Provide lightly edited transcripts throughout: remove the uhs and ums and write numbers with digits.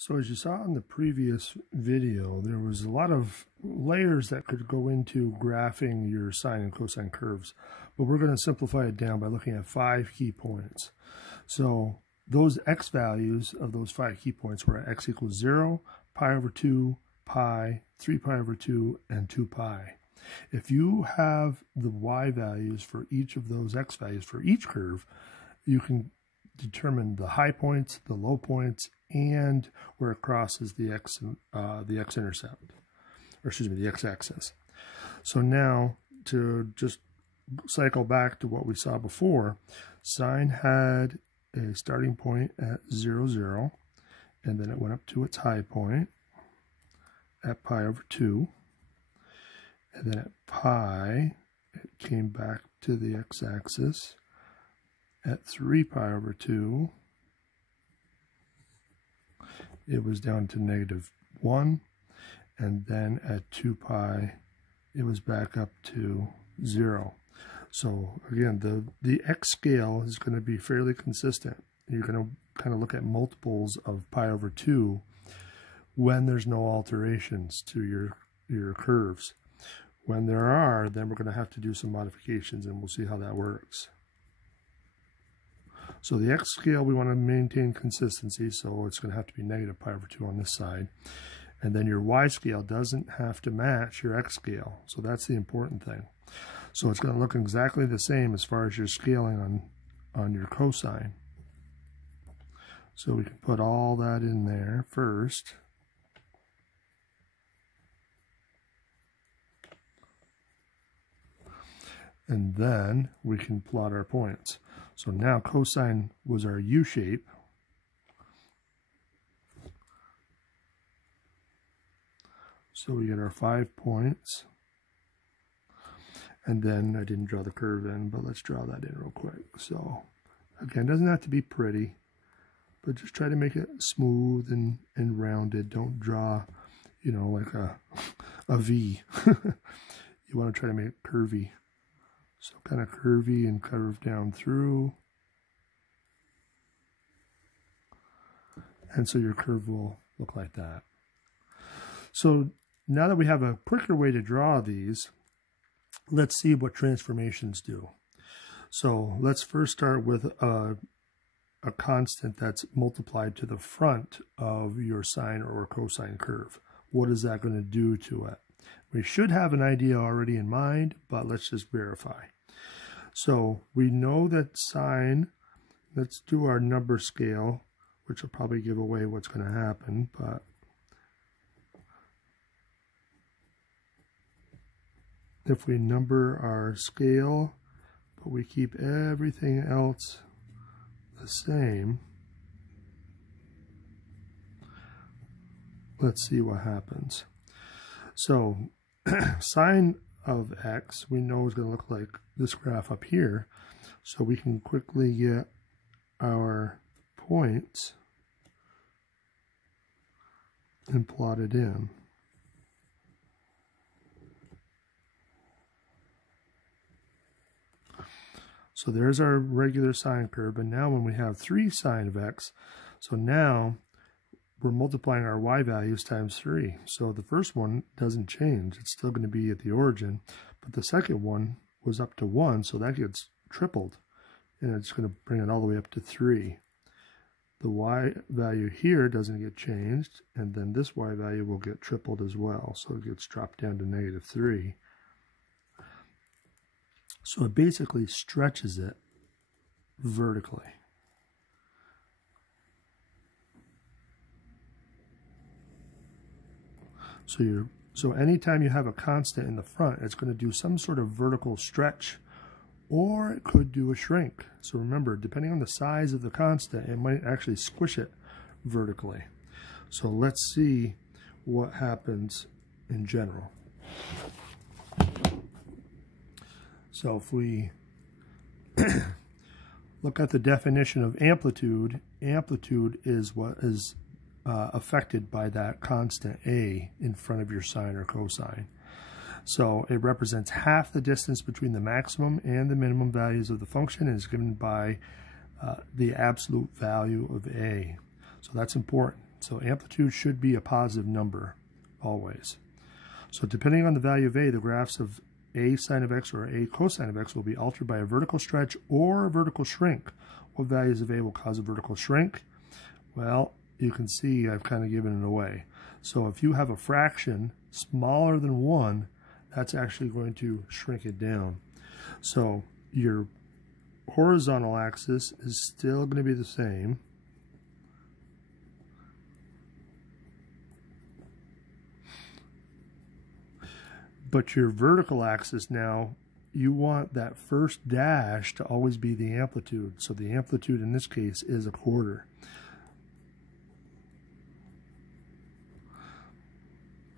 So as you saw in the previous video, there was a lot of layers that could go into graphing your sine and cosine curves, but we're going to simplify it down by looking at 5 key points. So those x values of those 5 key points were at x equals 0, pi over 2, pi, 3 pi over 2, and 2 pi. If you have the y values for each of those x values for each curve, you can determine the high points, the low points, and where it crosses the x-intercept, or excuse me, the x-axis. So now, to just cycle back to what we saw before, sine had a starting point at 0, 0, and then it went up to its high point at pi over 2, and then at pi, it came back to the x-axis at 3 pi over 2, it was down to -1, and then at 2 pi, it was back up to 0. So again, the x scale is going to be fairly consistent. You're going to kind of look at multiples of pi over 2 when there's no alterations to your curves. When there are, then we're going to have to do some modifications, and we'll see how that works. So the x scale, we want to maintain consistency, so it's going to have to be negative pi over 2 on this side. And then your y scale doesn't have to match your x scale, so that's the important thing. So it's going to look exactly the same as far as your scaling on your cosine. So we can put all that in there first. And then we can plot our points. So now cosine was our U shape. So we get our 5 points. And then I didn't draw the curve in, but let's draw that in real quick. So again, it doesn't have to be pretty, but just try to make it smooth and rounded. Don't draw, you know, like a V. You want to try to make it curvy. So kind of curvy and curve down through. And so your curve will look like that. So now that we have a quicker way to draw these, let's see what transformations do. So let's first start with a constant that's multiplied to the front of your sine or cosine curve. What is that going to do to it? We should have an idea already in mind, but let's just verify. So we know that sine, let's do our number scale, which will probably give away what's going to happen, but if we number our scale, but we keep everything else the same, let's see what happens. So sine of x we know is going to look like this graph up here, so we can quickly get our points and plot it in. So there's our regular sine curve, and now when we have 3 sine of x, so now we're multiplying our y values times 3. So the first one doesn't change. It's still going to be at the origin, but the second one was up to 1, so that gets tripled, and it's going to bring it all the way up to 3. The y value here doesn't get changed, and then this y value will get tripled as well, so it gets dropped down to -3. So it basically stretches it vertically. So anytime you have a constant in the front, it's going to do some sort of vertical stretch, or it could do a shrink. So remember, depending on the size of the constant, it might actually squish it vertically. So let's see what happens in general. So if we look at the definition of amplitude, amplitude is what is affected by that constant a in front of your sine or cosine. So it represents half the distance between the maximum and the minimum values of the function, and is given by the absolute value of a. So that's important. So amplitude should be a positive number always. So depending on the value of a, the graphs of a sine of x or a cosine of x will be altered by a vertical stretch or a vertical shrink. What values of a will cause a vertical shrink? Well, you can see I've kind of given it away. So if you have a fraction smaller than 1, that's actually going to shrink it down. So your horizontal axis is still going to be the same. But your vertical axis now, you want that first dash to always be the amplitude. So the amplitude in this case is 1/4.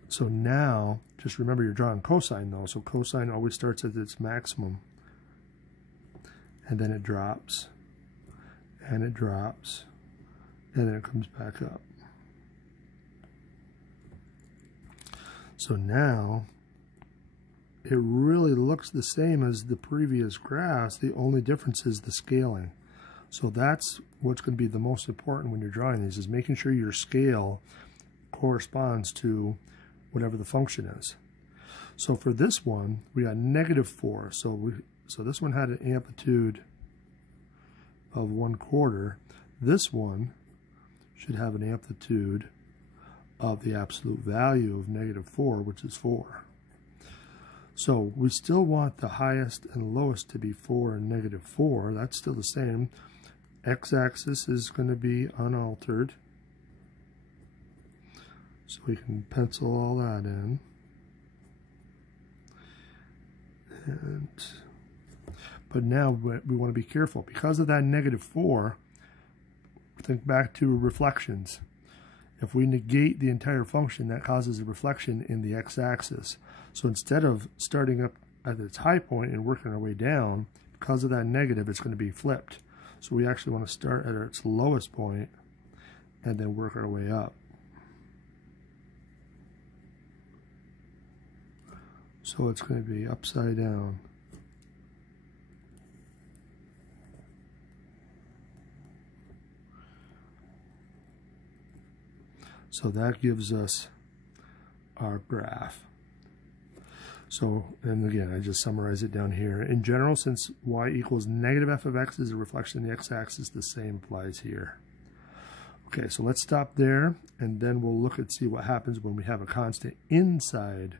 So now, just remember you're drawing cosine though. So cosine always starts at its maximum. And then it drops. And it drops. And then it comes back up. So now, it really looks the same as the previous graphs. The only difference is the scaling. So that's what's going to be the most important when you're drawing these, is making sure your scale corresponds to whatever the function is. So for this one, we got -4. So this one had an amplitude of 1/4. This one should have an amplitude of the absolute value of -4, which is 4. So we still want the highest and lowest to be 4 and -4. That's still the same. X-axis is going to be unaltered. So we can pencil all that in. But now we want to be careful. Because of that -4, think back to reflections. If we negate the entire function, that causes a reflection in the x-axis. So instead of starting up at its high point and working our way down, because of that negative, it's going to be flipped. So we actually want to start at its lowest point and then work our way up. So it's going to be upside down. So that gives us our graph. So, and again, I just summarize it down here. In general, since y equals -f of x is a reflection of the x-axis, the same applies here. Okay, so let's stop there, and then we'll look at see what happens when we have a constant inside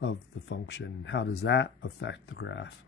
of the function. How does that affect the graph?